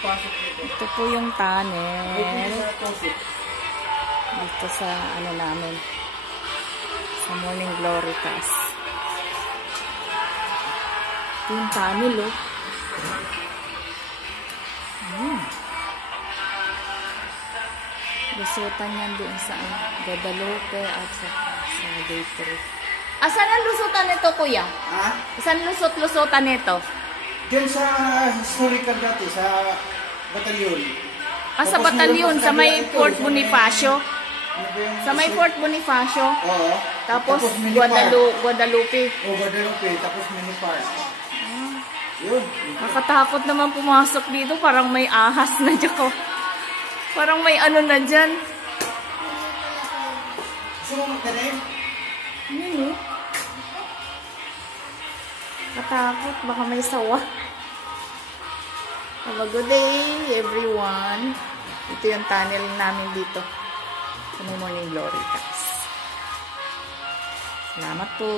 Ito po yung tunnel. Dito sa ano namin. Sa Morning Glory Cast. Ito yung tunnel, oh. Lusutan yan doon sa Guadalupe at sa Gateway. Asan ang lusutan nito, kuya? Ha? Asan lusot-lusutan nito? Diyan sa historical dati, sa batalyon. Sa batalyon, sa may Fort Bonifacio. Sa may Fort Bonifacio. Oo. Tapos Guadalupe. O, Guadalupe. Tapos mini park. Yun. Nakakatakot naman pumasok dito. Parang may ahas na dyan. Parang may ano na dyan. Sumamot ka rin? Yun, eh. Katakot. Baka may sawa. Have a good day, everyone. Ito yung tunnel namin dito. Sa Morning Glory Cast. Salamat po.